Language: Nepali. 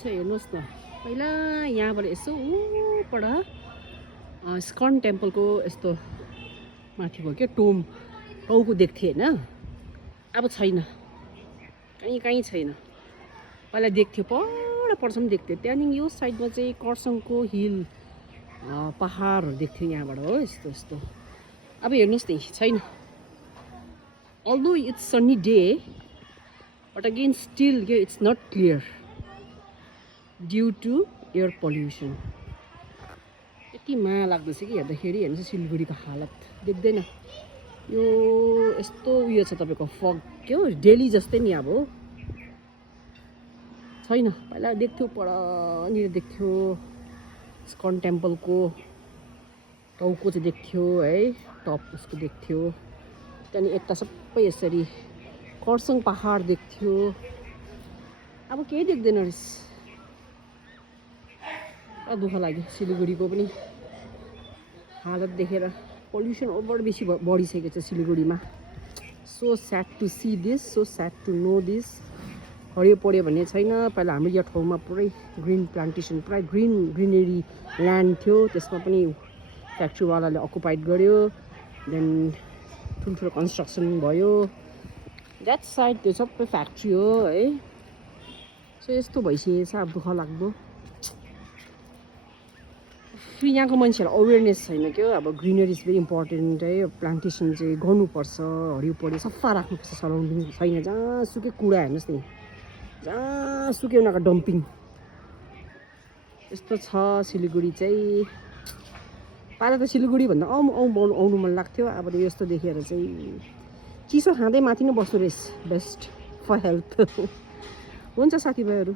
छ हेर्नुहोस् न पहिला यहाँबाट यसो ऊबाट स्कन टेम्पलको यस्तो माथि भयो क्या टाउको देख्थेँ होइन अब छैन कहीँ छैन पहिला देख्थ्यो परसम्म देख्थ्यो त्यहाँदेखि यो साइडमा चाहिँ कर्सङको हिल पहाडहरू देख्थ्यो यहाँबाट हो यस्तो यस्तो अब हेर्नुहोस् न छैन although it's sunny day but again still it's not clear due to air pollution यति माया लाग्दैछ कि हेर्दाखेरि हेर्नुहोस् सिलगढीको हालत देख्दैन यो यस्तो उयो छ तपाईँको फग के हो डेली जस्तै नि अब छैन पहिला देख्थ्यो परनिर देख्थ्यो स्कन टेम्पलको टाउको चाहिँ देख्थ्यो है टप उसको देख्थ्यो त्यहाँदेखि यता सबै यसरी कर्सङ पहाड देख्थ्यो अब केही देख्दैन रहेछ दुःख लाग्यो सिलगढीको पनि हालत देखेर पोल्युसन ओभर बेसी बढिसकेको छ सिलगढीमा so sad to see this so sad to know this हरियो पऱ्यो भन्ने छैन पहिला हाम्रो यो ठाउँमा पुरै ग्रिन प्लान्टेसन पुरै ग्रिनेरी ल्यान्ड थियो त्यसमा पनि फ्याक्ट्रीवालाले अकुपाइड गर्यो देन ठुल्ठुलो कन्स्ट्रक्सन भयो द्याट साइड त्यो सबै फ्याक्ट्री हो है सो यस्तो भइसकेको छ अब दुःख लाग्दो फेरि यहाँको मान्छेहरूलाई अवेरनेस छैन क्या अब ग्रिनरी इज भेरी इम्पोर्टेन्ट है प्लान्टेसन चाहिँ गर्नुपर्छ हरियो पऱ्यो सफा राख्नुपर्छ सराउन्डिङ छैन जहाँसुकै कुडा हेर्नुहोस् नि जहाँसुकै उनीहरूको डम्पिङ यस्तो छ सिलगढी चाहिँ पहिला त सिलगढी भन्दा आउनु मन लाग्थ्यो अब त यस्तो देखेर चाहिँ चिसो खाँदै माथि नै बस्नु रहेछ बेस्ट फर हेल्थ हुन्छ साथीभाइहरू